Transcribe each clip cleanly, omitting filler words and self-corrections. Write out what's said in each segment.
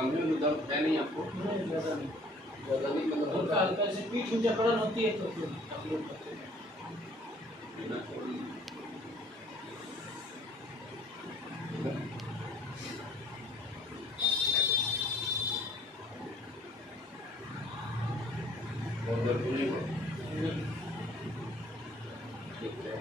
कम में दर्द है नहीं आपको? नहीं, ज़्यादा नहीं। ज़्यादा नहीं मतलब हल्का हल्का ऐसे पीठ में जकड़न होती है तो फिर तकलीफ होती है। और दर्द नहीं हो? नहीं। ठीक है।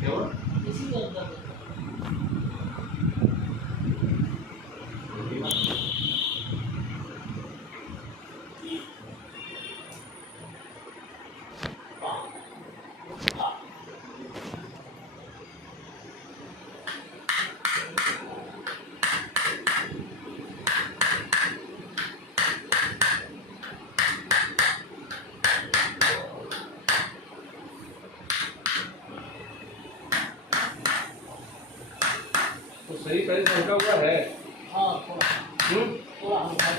क्या हुआ? इसी का दर्द होता है। तो सही पहले से हल्का हुआ है? हाँ, थोड़ा थोड़ा हल्का हो।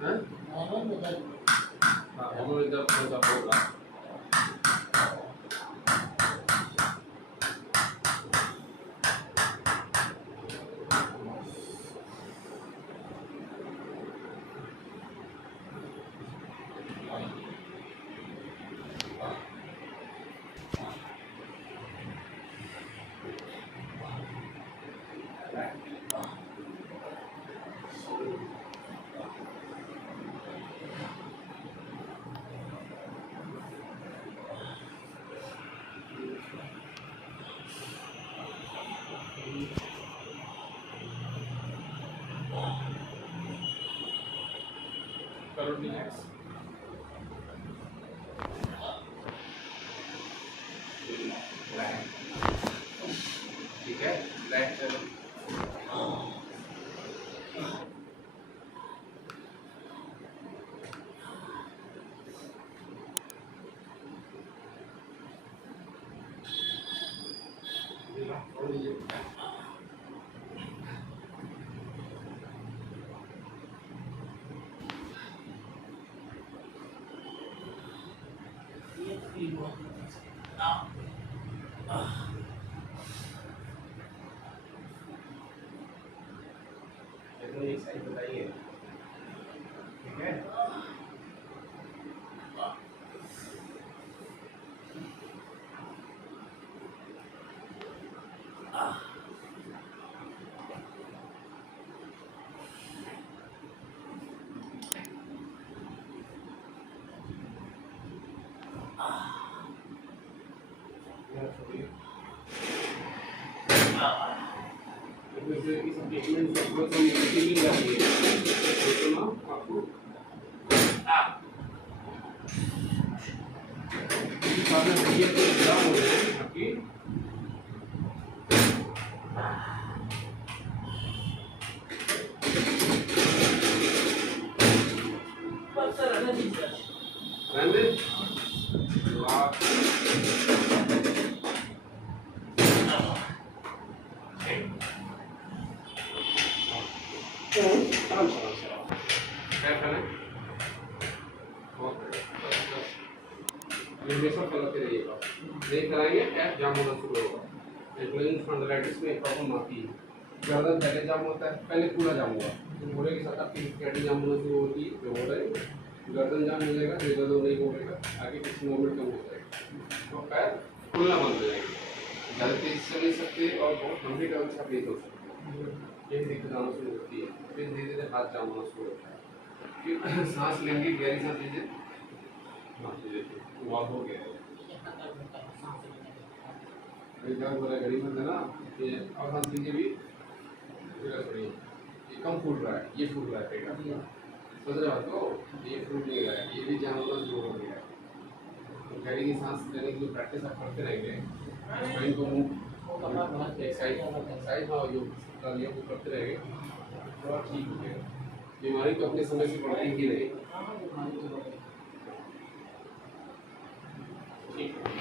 हैं? नॉर्मल में दर्द हाँ, हम इधर थोड़ा सा होगा। करो रिलैक्स। ठीक है, रिलैक्स चलो। ये फील हुआ। चलो एक साइड बताइए। ठीक है? वैसे इस ट्रीटमेंट से थोड़ा सा नेगेटिव मिल जाती है तो ना आपको सामने देखिए तो एग्जाम हो रहे हैं आपकी। बस सर रहने दीजिए। रहने दे। तो आप आराम से क्या खाना है? सब करते रहिएगा। नहीं कराएंगे गैस जाम होना शुरू होगा। एंक्लोजिंग स्पॉन्डिलाइटिस में एक प्रॉब्लम आती है। गर्दन पहले जाम होता है, पहले पूरा जाम होगा, तो घोड़े के साथ आपकी कैडी जाम होना शुरू होती है, जो हो रहा है गर्दन जाम हो जाएगा, फिर गर्दन नहीं होगा, आगे किसी मोमेंट कम हो जाएगा, तो पैर खुलना बंद हो जाएगा, ज़्यादा तेज से नहीं सकते और बहुत लंबी टर्म से आप नहीं कर सकते। यही दिक्कत आना शुरू होती है, फिर धीरे धीरे हाथ जाम होना शुरू होता है। फिर सांस लेंगे, गहरी सांस लीजिए, वॉक हो गया है। क्या बोला गरीब बंदा ना कि अब हम चीजें भी ये कम फूल रहा है, ये फूल रहा है पेट। समझ रहे हो तो ये फ्रूट नहीं है, ये भी जाम होना शुरू हो गया है। तो गहरी की सांस लेने की जो प्रैक्टिस आप करते रहेंगे, माइंड को मूव एक साइड हाँ जो कर लिया वो करते रहेंगे, थोड़ा ठीक हो जाएगा। बीमारी तो अपने समय से बढ़ती ही नहीं। हाँ, बीमारी तो बढ़ेगी। ठीक है।